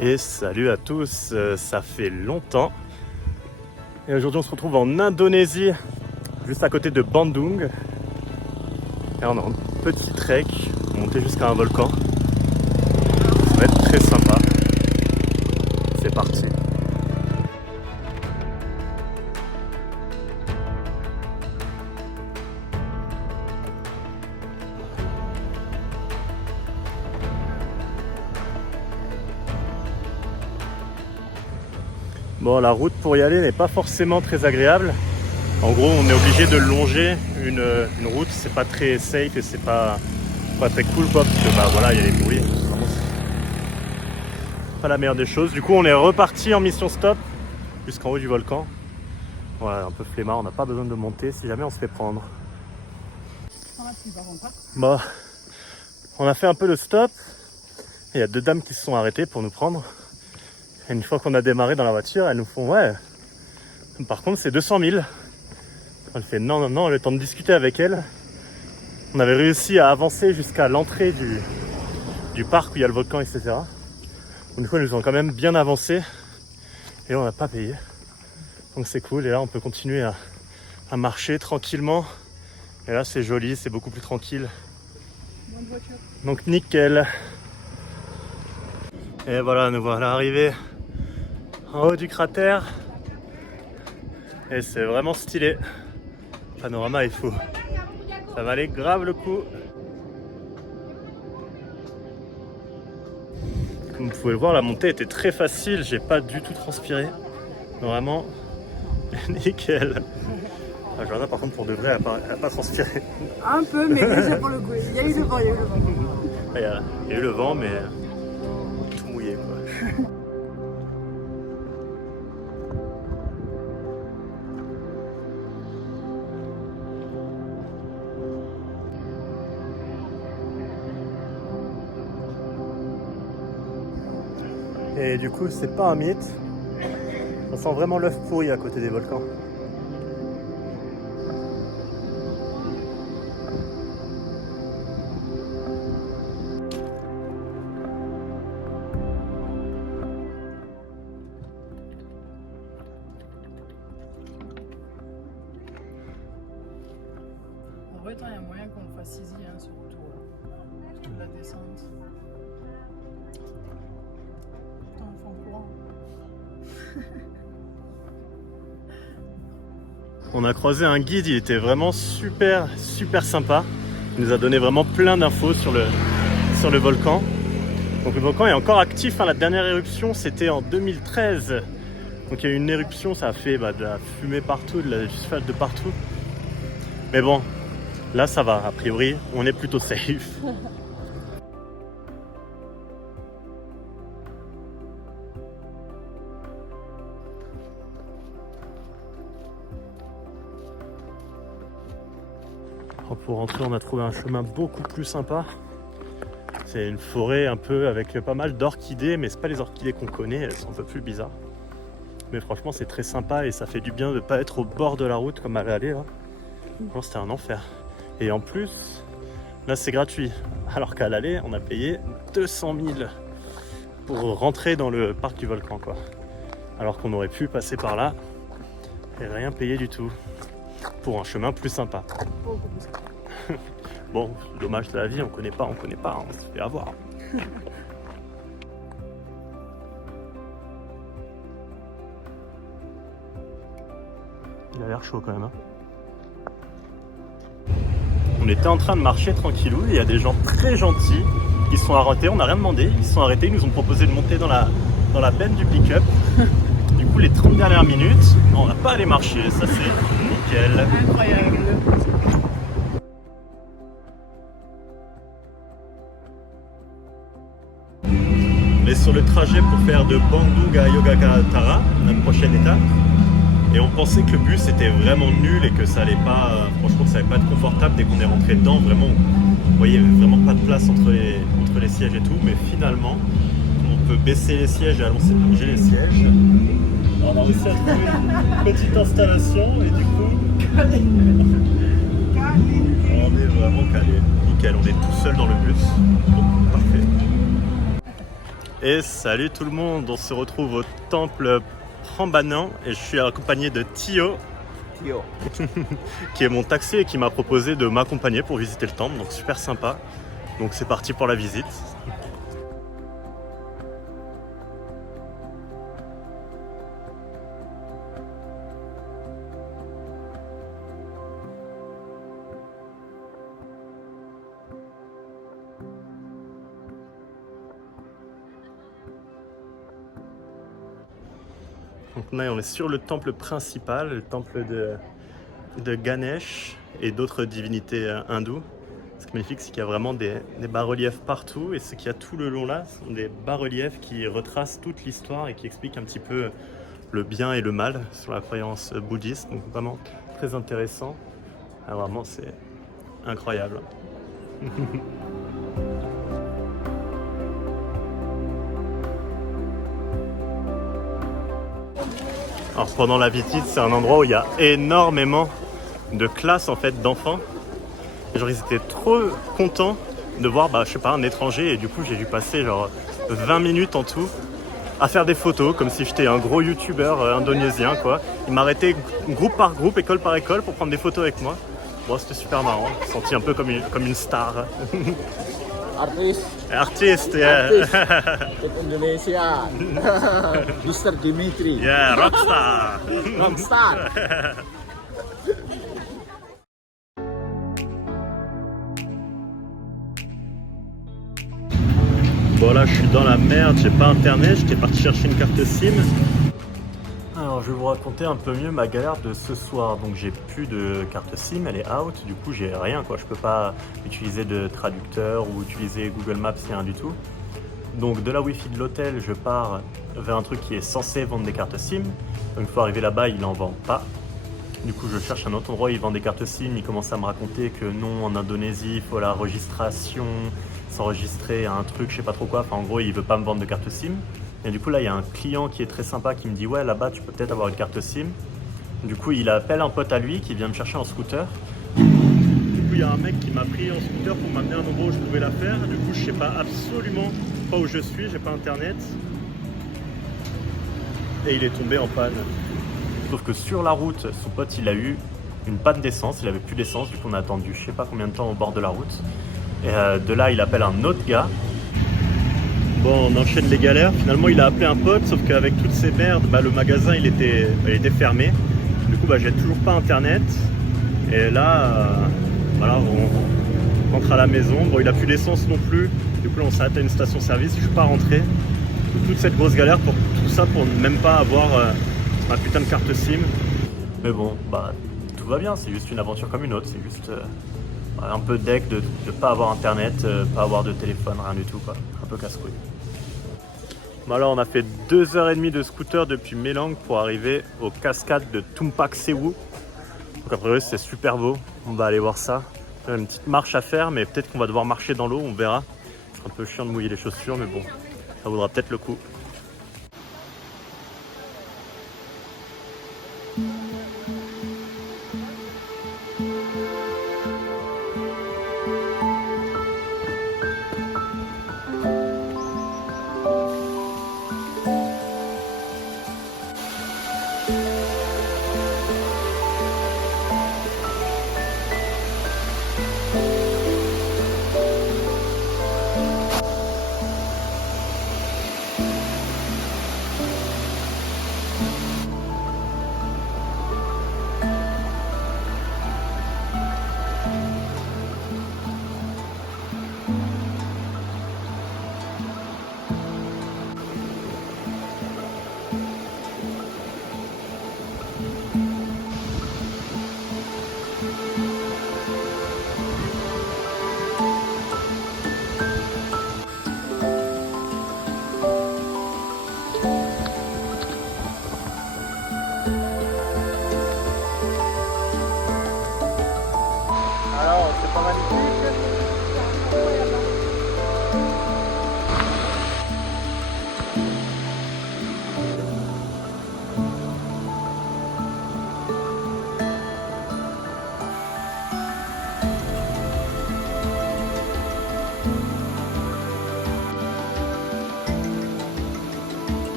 Et salut à tous, ça fait longtemps. Et aujourd'hui on se retrouve en Indonésie, juste à côté de Bandung. Et on a un petit trek pour monter jusqu'à un volcan. Ça va être très sympa. C'est parti. Bon, la route pour y aller n'est pas forcément très agréable. En gros, on est obligé de longer une route. C'est pas très safe et c'est pas très cool, quoi, parce que bah voilà, il y a les bruits. Vraiment, c'est pas la meilleure des choses. Du coup, on est reparti en mission stop jusqu'en haut du volcan. Voilà, un peu flemmard, on n'a pas besoin de monter si jamais on se fait prendre. Bon, on a fait un peu de stop. Il y a deux dames qui se sont arrêtées pour nous prendre. Et une fois qu'on a démarré dans la voiture, elles nous font ouais, par contre c'est 200 000. Elle fait non, le temps de discuter avec elle. On avait réussi à avancer jusqu'à l'entrée du parc où il y a le volcan, etc. Donc, du coup, elles nous ont quand même bien avancé et on n'a pas payé. Donc c'est cool, et là on peut continuer à marcher tranquillement. Et là c'est joli, c'est beaucoup plus tranquille. Bonne voiture. Donc nickel. Et voilà, nous voilà arrivés en haut du cratère. Et c'est vraiment stylé. Le panorama est fou. Ça valait grave le coup. Comme vous pouvez le voir, la montée était très facile. J'ai pas du tout transpiré. Vraiment nickel. Ah, Johanna, par contre, pour de vrai, elle a pas transpiré. Un peu, mais déjà pour le coup. Il y a eu le vent, Il y a eu le vent, mais tout mouillé, quoi. Et du coup, c'est pas un mythe. On sent vraiment l'œuf pourri à côté des volcans. En vrai, il y a moyen qu'on fasse easy hein, sur le tour. La descente. Putain, on fait en courant. On a croisé un guide, il était vraiment super sympa. Il nous a donné vraiment plein d'infos sur le volcan. Donc le volcan est encore actif, hein. La dernière éruption c'était en 2013. Donc il y a eu une éruption, ça a fait de la fumée partout, de l'asphalte de partout. Mais bon, là ça va, a priori, on est plutôt safe. Pour rentrer, on a trouvé un chemin beaucoup plus sympa. C'est une forêt un peu avec pas mal d'orchidées, mais c'est pas les orchidées qu'on connaît, elles sont un peu plus bizarres. Mais franchement, c'est très sympa et ça fait du bien de ne pas être au bord de la route comme à l'aller. Bon, c'était un enfer. Et en plus, là c'est gratuit. Alors qu'à l'aller, on a payé 200 000 pour rentrer dans le parc du volcan, quoi. Alors qu'on aurait pu passer par là et rien payer du tout. Pour un chemin plus sympa. Bon, dommage de la vie, on connaît pas, on se fait avoir. Il a l'air chaud quand même. Hein. On était en train de marcher tranquillou, il y a des gens très gentils qui se sont arrêtés, on n'a rien demandé, ils se sont arrêtés, ils nous ont proposé de monter dans la benne du pick-up. Du coup, les 30 dernières minutes, on n'a pas allé marcher, ça c'est nickel. Incroyable. On est sur le trajet pour faire de Bandung à Yogyakarta, la prochaine étape. Et on pensait que le bus était vraiment nul et que ça allait pas, franchement ça allait pas être confortable dès qu'on est rentré dedans. Vraiment, vous voyez, vraiment pas de place entre les sièges et tout. Mais finalement, on veut baisser les sièges et allonger les sièges. Alors, on a réussi à trouver une petite installation et du coup, on est vraiment calé. Nickel, on est tout seul dans le bus. Donc, parfait. Et salut tout le monde, on se retrouve au temple Prambanan et je suis accompagné de Tio. Qui est mon taxi et qui m'a proposé de m'accompagner pour visiter le temple, donc super sympa. Donc c'est parti pour la visite. Donc là on est sur le temple principal, le temple de Ganesh et d'autres divinités hindoues. Ce qui est magnifique, c'est qu'il y a vraiment des bas-reliefs partout, et ce qu'il y a tout le long là sont des bas-reliefs qui retracent toute l'histoire et qui expliquent un petit peu le bien et le mal sur la croyance bouddhiste. Donc vraiment très intéressant. Alors, vraiment c'est incroyable. Alors pendant la visite, c'est un endroit où il y a énormément de classes en fait d'enfants. Genre ils étaient trop contents de voir, je sais pas, un étranger, et du coup j'ai dû passer genre 20 minutes en tout à faire des photos comme si j'étais un gros youtubeur indonésien quoi. Ils m'arrêtaient groupe par groupe, école par école pour prendre des photos avec moi. Bon, c'était super marrant, je me suis senti un peu comme une star. Artiste, yeah. Indonesia. Mr. Dimitri. Yeah, rockstar. Rockstar. Bon là je suis dans la merde, j'ai pas internet, j'étais parti chercher une carte SIM. Alors je vais vous raconter un peu mieux ma galère de ce soir. Donc j'ai plus de carte SIM, elle est out, du coup j'ai rien quoi. Je peux pas utiliser de traducteur ou utiliser Google Maps, rien du tout. Donc de la Wi-Fi de l'hôtel, je pars vers un truc qui est censé vendre des cartes SIM. Donc une fois arrivé là-bas, il n'en vend pas. Du coup je cherche un autre endroit, il vend des cartes SIM, il commence à me raconter que non, en Indonésie, il faut la registration, s'enregistrer à un truc, je sais pas trop quoi, enfin en gros il veut pas me vendre de carte SIM. Et du coup là il y a un client qui est très sympa qui me dit ouais là-bas tu peux peut-être avoir une carte SIM. Du coup il appelle un pote à lui qui vient me chercher en scooter. Du coup il y a un mec qui m'a pris en scooter pour m'amener à un endroit où je pouvais la faire. Du coup je sais pas absolument pas où je suis, j'ai pas internet. Et il est tombé en panne. Sauf que sur la route, son pote il a eu une panne d'essence, il avait plus d'essence, du coup on a attendu je sais pas combien de temps au bord de la route. Et de là il appelle un autre gars. Bon on enchaîne les galères, finalement il a appelé un pote, sauf qu'avec toutes ces merdes, le magasin il était fermé. Du coup j'ai toujours pas internet. Et là, voilà, on rentre à la maison. Bon il a plus d'essence non plus, du coup on s'arrête à une station-service, je suis pas rentré. Donc, toute cette grosse galère pour tout ça pour ne même pas avoir ma putain de carte SIM. Mais bon, tout va bien, c'est juste une aventure comme une autre, c'est juste un peu deck de pas avoir internet, pas avoir de téléphone, rien du tout quoi, un peu casse-couille. Bon alors on a fait 2h30 de scooter depuis Melang pour arriver aux cascades de Tumpak Sewu. Donc après c'est super beau, on va aller voir ça. Il y a une petite marche à faire, mais peut-être qu'on va devoir marcher dans l'eau, on verra. C'est un peu chiant de mouiller les chaussures, mais bon, ça vaudra peut-être le coup.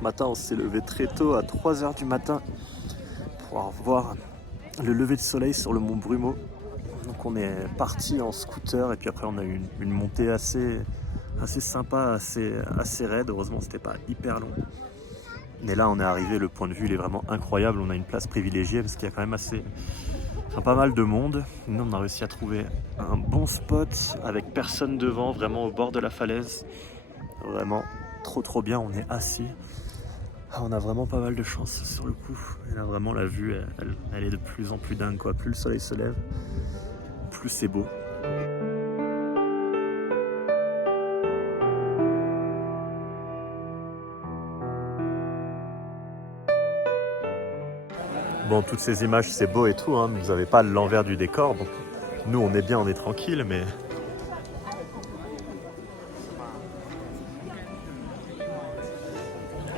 ce matin, on s'est levé très tôt, à 3h du matin, pour voir le lever de soleil sur le mont Brumeau. Donc on est parti en scooter et puis après on a eu une montée assez sympa, assez raide. Heureusement c'était pas hyper long. Mais là on est arrivé, le point de vue il est vraiment incroyable. On a une place privilégiée parce qu'il y a quand même pas mal de monde. Nous on a réussi à trouver un bon spot avec personne devant, vraiment au bord de la falaise. Vraiment trop bien, on est assis. On a vraiment pas mal de chance sur le coup. Et là vraiment la vue elle est de plus en plus dingue quoi. Plus le soleil se lève, plus c'est beau. Bon, toutes ces images c'est beau et tout, hein. Vous n'avez pas l'envers du décor. Donc nous on est bien, on est tranquille, mais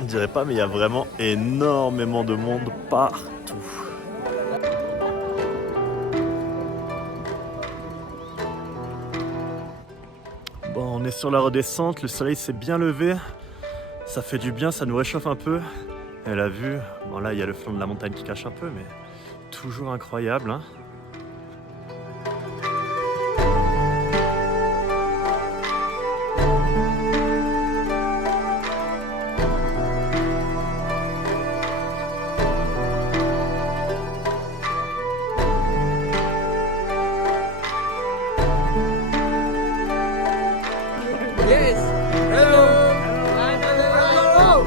on dirait pas, mais il y a vraiment énormément de monde partout. Bon, on est sur la redescente, le soleil s'est bien levé. Ça fait du bien, ça nous réchauffe un peu. Et la vue, bon là il y a le flanc de la montagne qui cache un peu, mais toujours incroyable, hein. Yes. Hello. Hello.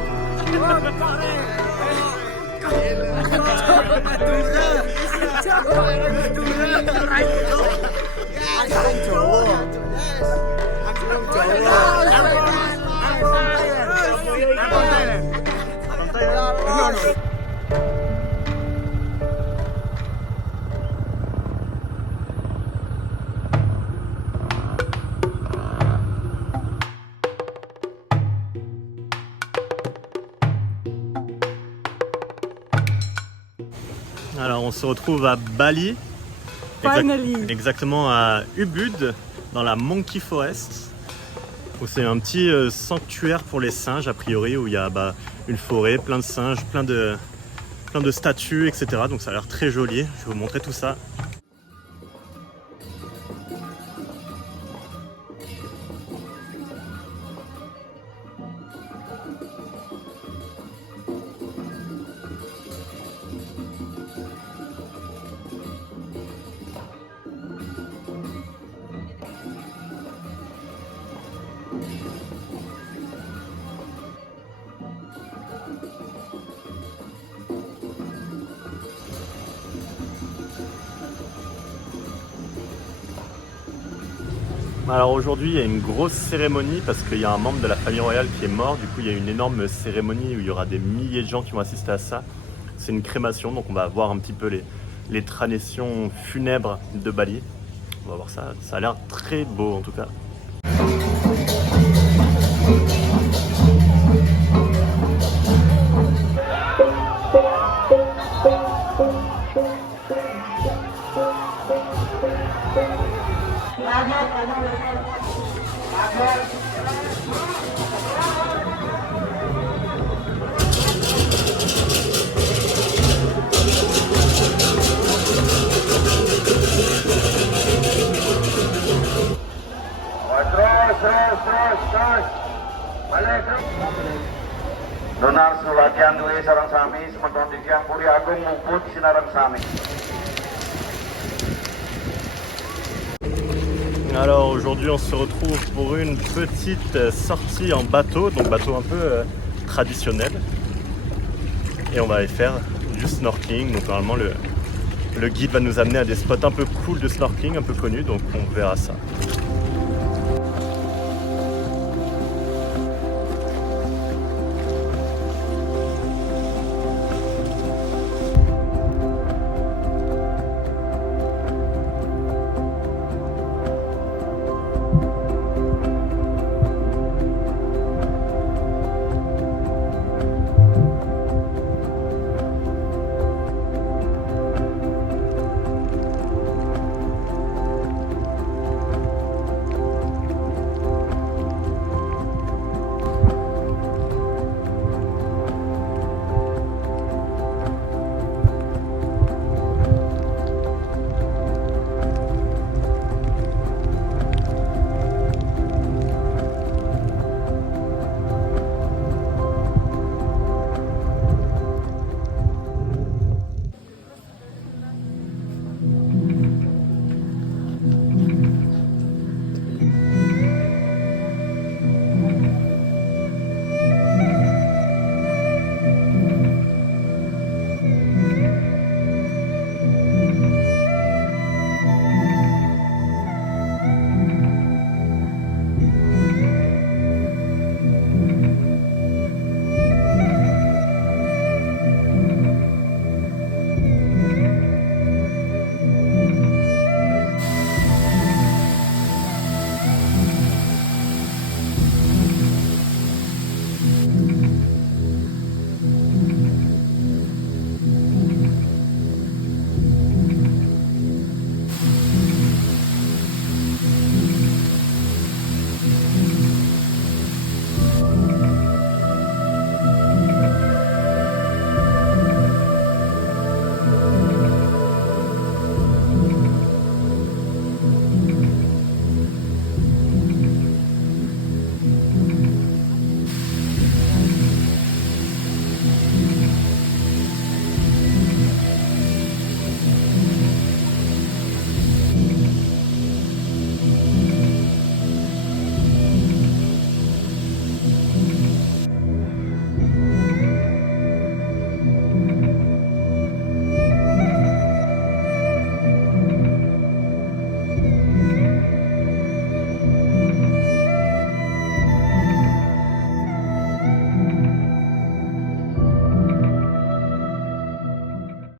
Alors on se retrouve à Bali, exactement à Ubud, dans la Monkey Forest, où c'est un petit sanctuaire pour les singes a priori, où il y a une forêt, plein de singes, plein de statues, etc. Donc ça a l'air très joli, je vais vous montrer tout ça. Alors aujourd'hui il y a une grosse cérémonie parce qu'il y a un membre de la famille royale qui est mort. Du coup il y a une énorme cérémonie où il y aura des milliers de gens qui vont assister à ça. C'est une crémation, donc on va voir un petit peu les traditions funèbres de Bali. On va voir ça, ça a l'air très beau en tout cas. Donar sulatian duwe sareng sami semeton tiang puri agung muput sinareng sami. Alors aujourd'hui on se retrouve pour une petite sortie en bateau, donc bateau un peu traditionnel. Et on va aller faire du snorkeling, donc normalement le guide va nous amener à des spots un peu cool de snorkeling, un peu connus, donc on verra ça.